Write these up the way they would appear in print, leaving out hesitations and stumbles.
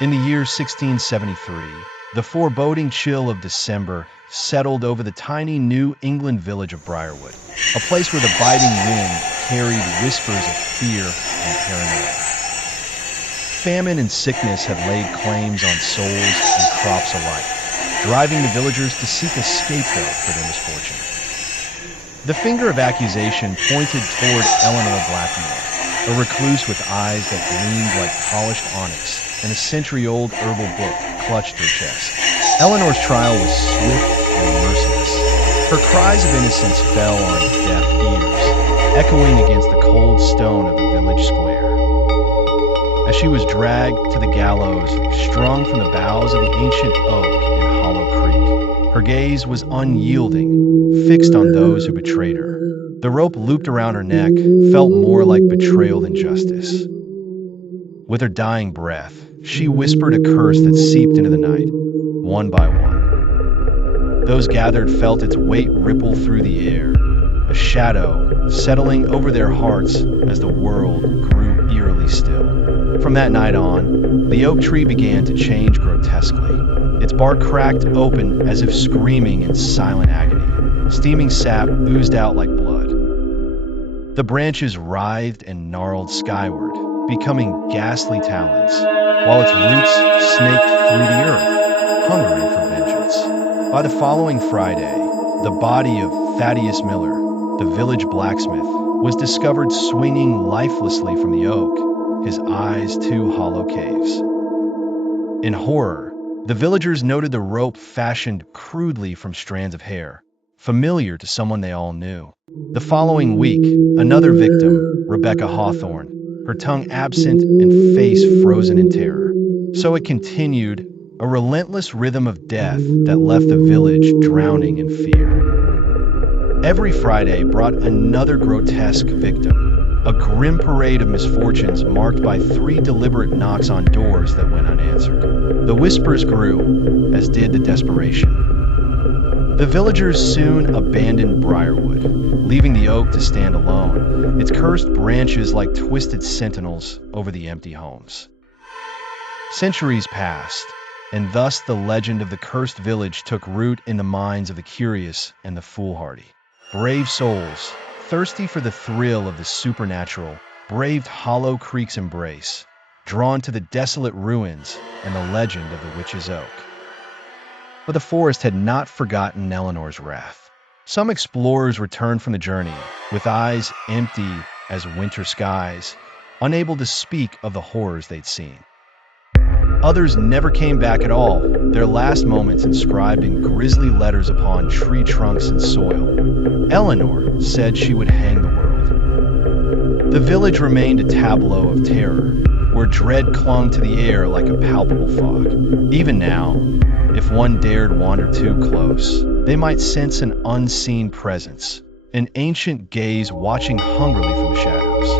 In the year 1673, the foreboding chill of December settled over the tiny New England village of Briarwood, a place where the biting wind carried whispers of fear and paranoia. Famine and sickness had laid claims on souls and crops alike, driving the villagers to seek a scapegoat for their misfortune. The finger of accusation pointed toward Eleanor Blackmoor, a recluse with eyes that gleamed like polished onyx and a century-old herbal book clutched her chest. Eleanor's trial was swift and merciless. Her cries of innocence fell on deaf ears, echoing against the cold stone of the village square. As she was dragged to the gallows, strung from the boughs of the ancient oak in Hollow Creek, her gaze was unyielding, fixed on those who betrayed her. The rope looped around her neck felt more like betrayal than justice. With her dying breath, she whispered a curse that seeped into the night, one by one. Those gathered felt its weight ripple through the air, a shadow settling over their hearts as the world grew eerily still. From that night on, the oak tree began to change grotesquely. Its bark cracked open as if screaming in silent agony. Steaming sap oozed out like blood. The branches writhed and gnarled skyward, becoming ghastly talons, while its roots snaked through the earth, hungering for vengeance. By the following Friday, the body of Thaddeus Miller, the village blacksmith, was discovered swinging lifelessly from the oak, his eyes two hollow caves. In horror, the villagers noted the rope fashioned crudely from strands of hair, familiar to someone they all knew. The following week, another victim, Rebecca Hawthorne, her tongue absent and face frozen in terror. So it continued, a relentless rhythm of death that left the village drowning in fear. Every Friday brought another grotesque victim, a grim parade of misfortunes marked by 3 deliberate knocks on doors that went unanswered. The whispers grew, as did the desperation. The villagers soon abandoned Briarwood, leaving the oak to stand alone, its cursed branches like twisted sentinels over the empty homes. Centuries passed, and thus the legend of the cursed village took root in the minds of the curious and the foolhardy. Brave souls, thirsty for the thrill of the supernatural, braved Hollow Creek's embrace, drawn to the desolate ruins and the legend of the Witch's Oak. But the forest had not forgotten Eleanor's wrath. Some explorers returned from the journey, with eyes empty as winter skies, unable to speak of the horrors they'd seen. Others never came back at all, their last moments inscribed in grisly letters upon tree trunks and soil. Eleanor said she would hang the world. The village remained a tableau of terror, where dread clung to the air like a palpable fog. Even now, if one dared wander too close, they might sense an unseen presence, an ancient gaze watching hungrily from the shadows.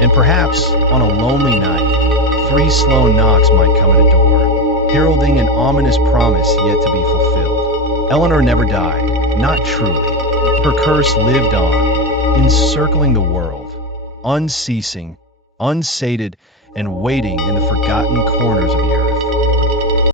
And perhaps, on a lonely night, 3 slow knocks might come at a door, heralding an ominous promise yet to be fulfilled. Eleanor never died, not truly. Her curse lived on, encircling the world, unceasing, unsated, and waiting in the forgotten corners of the earth.